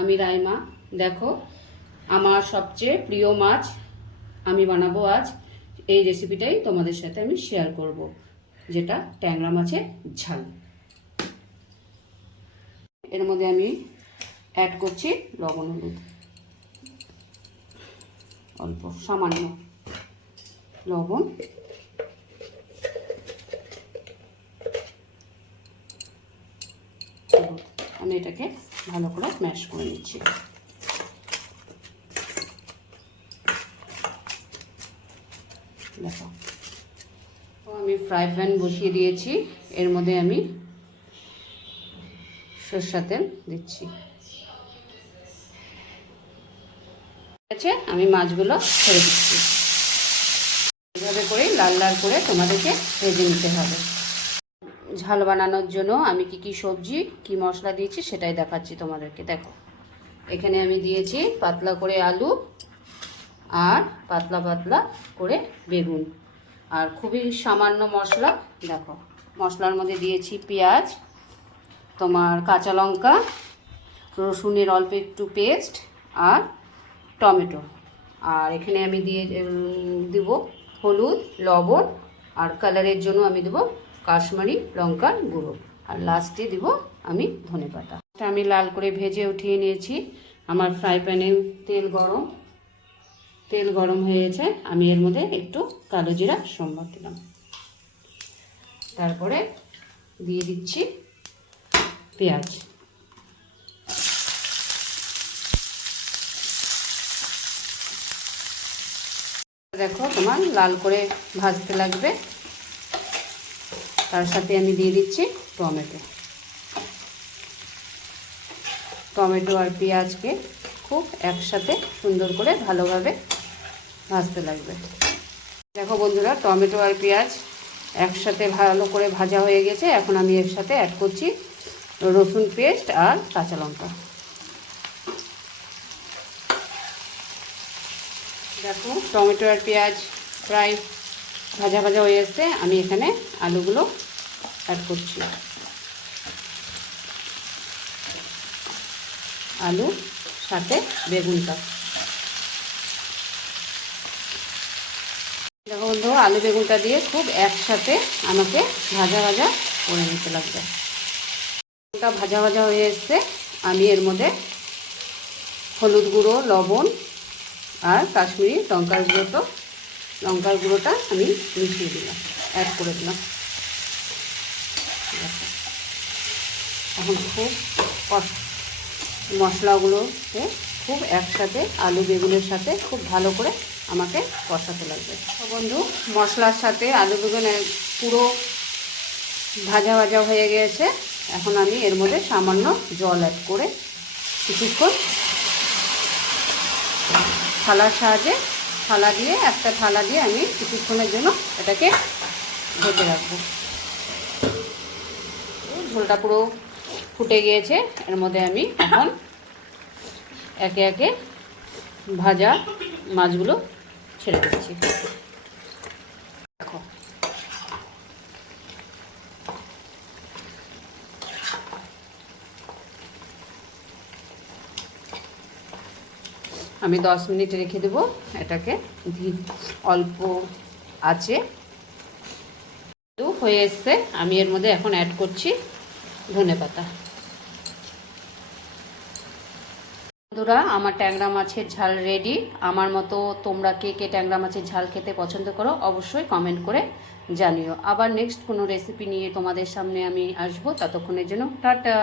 আমি রাইমা। দেখো, আমার সবচেয়ে প্রিয় মাছ আমি বানাবো আজ। এই রেসিপিটাই তোমাদের সাথে আমি শেয়ার করব, যেটা ট্যাংরা মাছের ঝাল। এর মধ্যে আমি অ্যাড করছি লবণ হলুদ, অল্প সামান্য লবণ, আমি এটাকে ভালো করে ম্যাশ করে নিচ্ছি। দেখো, তো আমি ফ্রাই প্যান বসিয়ে দিয়েছি, এর মধ্যে আমি সরষের তেল দিচ্ছি। ঠিক আছে, আমি মাছগুলো ছেড়ে দিচ্ছি। এভাবে করে লাল লাল করে তোমাদেরকে ভেজে নিতে হবে। ঝাল বানানোর জন্য আমি কি সবজি কি মশলা দিয়েছি সেটাই দেখাচ্ছি তোমাদেরকে। দেখো, এখানে আমি দিয়েছি পাতলা করে আলু আর পাতলা পাতলা করে বেগুন, আর খুবই সামান্য মশলা। দেখো, মশলার মধ্যে দিয়েছি পেঁয়াজ, তোমার কাঁচা লঙ্কা, রসুনের অল্প একটু পেস্ট আর টমেটো। আর এখানে আমি দিব হলুদ, লবণ, আর কালারের জন্য আমি দেবো কাশ্মীরি লঙ্কার গুঁড়ো, আর লাস্টে দিব আমি ধনেপাতা। আমি লাল করে ভেজে উঠিয়ে নিয়েছি। আমার ফ্রাই প্যানে তেল গরম হয়েছে। আমি এর মধ্যে একটু কালো জিরা সম্বার দিলাম, তারপরে দিয়ে দিচ্ছি পেঁয়াজ। দেখো, তোমার লাল করে ভাজতে লাগবে। তার সাথে আমি দিয়ে দিচ্ছি টমেটো আর পেঁয়াজকে খুব একসাথে সুন্দর করে ভালোভাবে ভাজতে লাগবে। দেখো বন্ধুরা, টমেটো আর পেঁয়াজ একসাথে ভালো করে ভাজা হয়ে গেছে। এখন আমি এর সাথে অ্যাড করছি রসুন পেস্ট আর কাঁচা লঙ্কা। দেখো, টমেটো আর পেঁয়াজ প্রায় ভাজা ভাজা হয়ে এসছে। আমি এখানে আলুগুলো অ্যাড করছি। আলু সাথে বেগুনটা। দেখো বন্ধু, আলু বেগুনটা দিয়ে খুব একসাথে আমাকে ভাজা ভাজা করে নিতে লাগবে। ভাজা ভাজা হয়ে এসছে। আমি এর মধ্যে হলুদ গুঁড়ো, লবণ আর কাশ্মীরি লঙ্কার গুঁড়োটা আমি মিশিয়ে দিলাম, অ্যাড করে দিলাম। এখন খুব মশলাগুলোকে খুব একসাথে আলু বেগুনের সাথে খুব ভালো করে আমাকে কষাতে লাগবে। তো বন্ধু, মশলার সাথে আলু বেগুন পুরো ভাজা ভাজা হয়ে গেছে। এখন আমি এর মধ্যে সামান্য জল অ্যাড করে কিছুক্ষণ একটা থালা দিয়ে আমি কিছুক্ষণের জন্য এটাকে ঢেকে রাখবো। ঝোলটা পুরো ফুটে গিয়েছে। এর মধ্যে আমি এখন একে একে ভাজা মাছগুলো ছেড়ে দিচ্ছি। দেখো, আমি 10 মিনিট রেখে দেবো এটাকে অল্প আঁচে। হয়ে এসছে। আমি এর মধ্যে এখন অ্যাড করছি ধনেপাতা। বন্ধুরা, আমার ট্যাংরা মাছের ঝাল রেডি। আমার মতো তোমরা কে কে ট্যাংরা মাছের ঝাল খেতে পছন্দ করো অবশ্যই কমেন্ট করে জানিও। আবার নেক্সট কোনো রেসিপি নিয়ে তোমাদের সামনে আমি আসবো। ততক্ষণের জন্য টাটা।